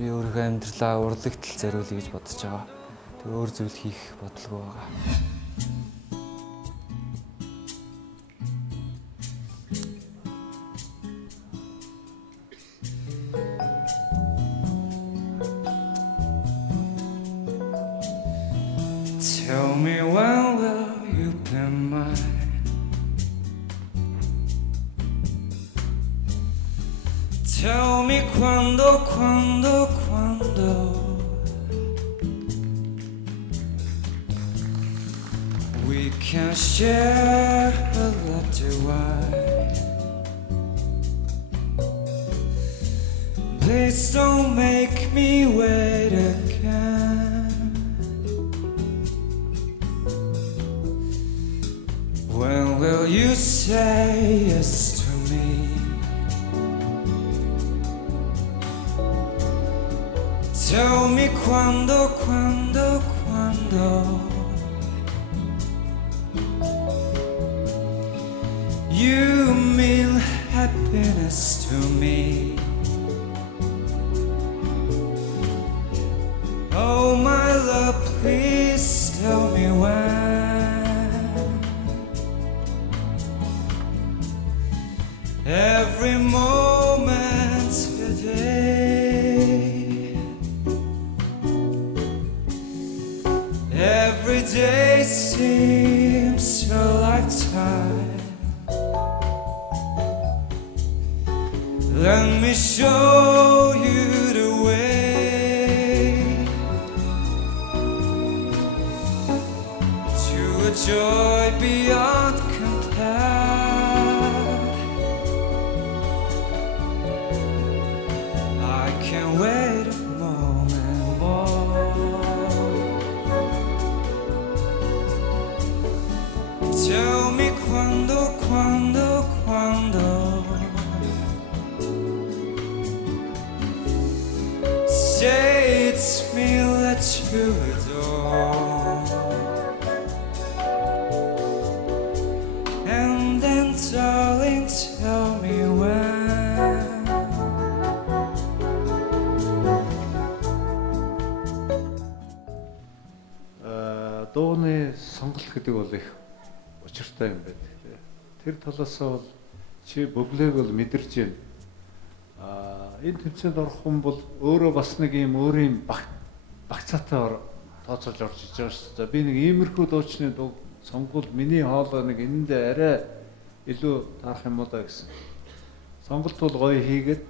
би өөрийнхөө амьдралаа урлагт зориулъя гэж бодож байгаа. Тэг өөр зүйл хийх бодлого байгаа. Tell me when will you be mine? Tell me quando we can share a love divine. Please don't make me wait again. When will you say yes to me? Tell me quando you mean happiness to me. Oh my love, please tell me when. Every moment today, every day seems a lifetime. Let me show you the way to a joy beyond compare. I can't wait a moment more. Tell me quando say it's me that you adore, and then darling tell me when. Дууны сонголт гэдэг бол их учиртай юм байдаг. Тэр талаас бол чи бүглээг бол мэдэрч байна. Энэ тэмцээнд орох хүн бол өөрөө бас нэг юм өөрийн багцаатай тооцоолж орж иж байгаа шүү дээ. Би нэг иймэрхүү дуучны дуу сонгол миний хоолой нэг энэндээ арай илүү таарах юм уу да гэсэн. Сонголт бол гоё хийгээд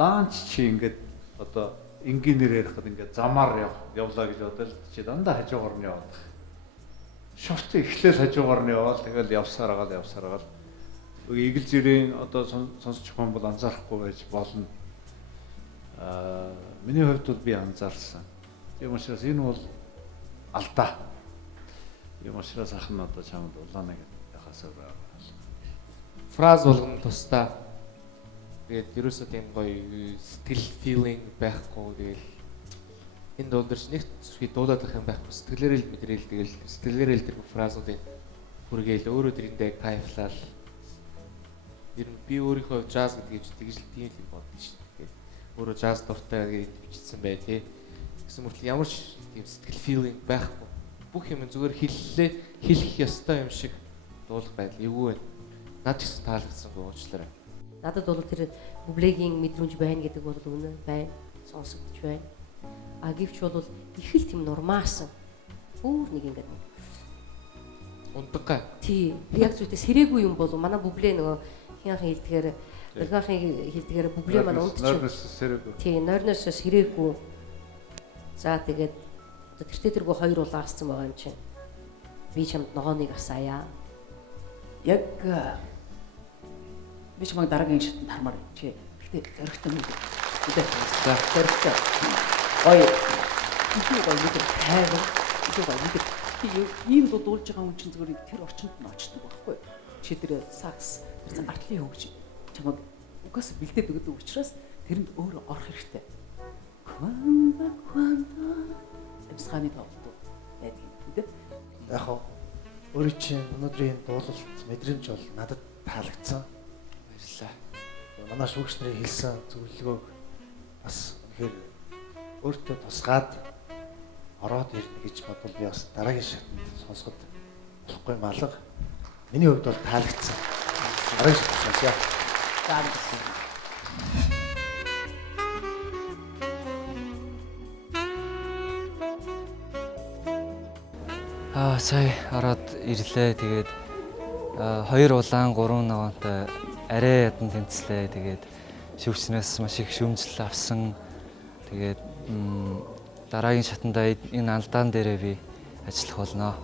даанч чи ингээд одоо энгийнээр ярихад ингээд замаар явлаа гэж бодоод чи дандаа хажуугаар нь яваад. Шорт эхлээл хажуугаар нь яваад тэгэл явсаар агаал. Игэл зэрийн одоо сонсчих хүн бол анзаарахгүй байж болно. Миний хувьд бол би анзаарсан. Тийм учраас энэ бол алдаа. Ийм учраас ах нь одоо чамд улаана гэдэг яхасаа байгаа. Фраз болгоно тусдаа. Тэгээд ерөөсөө тийм гоё сэтгэл feeling байхгүй тэгэл энэ дуу дээр нэг зүрхий дуулаад байх юм байхгүй сэтгэлээрээ л мэдрээл тэгэл сэтгэлээрээ л тэр фразуудыг хүргээл өөрөө тэрэндээ кайфлал. Ер нь би өөрийнхөө джаз гэдгийг тэгж л тийм л бодсон шүү дээ. Өөрөө джаз дуртай гэж бичсэн бай тээ. Гэсэн мөртлөө ямар ч тийм сэтгэл feeling байхгүй. Бүх юм зүгээр хэлэх ёстой юм шиг дуулах байдал эвгүй байна. Наад ч гэсэн таалагдсангүй уучлаарай. Надад бол тэр бүблэгийн мэдрэмж байна гэдэг бол үнэ байна. Сонсогдож байна. А гэвч бол их л тийм нурмаасан. Өөр нэг ингэдэг. Унтгай. Тий. Яг зүйтэй сэрээгүй юм болов манай бүблэ нөгөө хинхын хэлдгээр оргийнхын хэлдгээр бүблэ маань унтчих. Тий, нойрноос сэрээгүй. За тэгээд тэртээ тэргүй хоёр улаарсан байгаа юм чинь. Би чамд ногооныг асаая. Яг би чамайг дараагийн шатанд хармаар чи. Гэтэ зөрөгтэй юм. Үгүй. За, зөрөгтэй. Ой. Илүү гоё нэг хайр. Илүү гоё нэг ийм дуулж байгаа хүн чинь зүгээр тэр орчинд нь очдог байхгүй. Чи тэр сакс тэр артлын хөгж чамайг угаас бэлдээд өгдөг учраас тэрэнд өөрөө орох хэрэгтэй. Quando эмсханы тоглолт байдаг юм тийм. Яг хоо өөрөө чинь өнөөдрийн дуулалт мэдрэмж бол надад таалагдсан. Баярлалаа. Манай шүүгчнэрийн хэлсэн зөвлөгөөг бас Тэгэхээр өөртөө тусгаад ороод ирнэ гэж бодвол би бас дараагийн шатнд сонсоход болохгүй малга. Миний хувьд бол таалагдсан. Дараагийн шат сонсъё. Сая ороод ирлээ. Тэгээд 2 улаан 3 ногоонтой арай ядан тэмцлээ. Тэгээд шүүгчнээс маш их шүүмжлэл авсан. Тэгээд дараагийн шатандаа энэ алдаан дээрээ би ажиллах болно.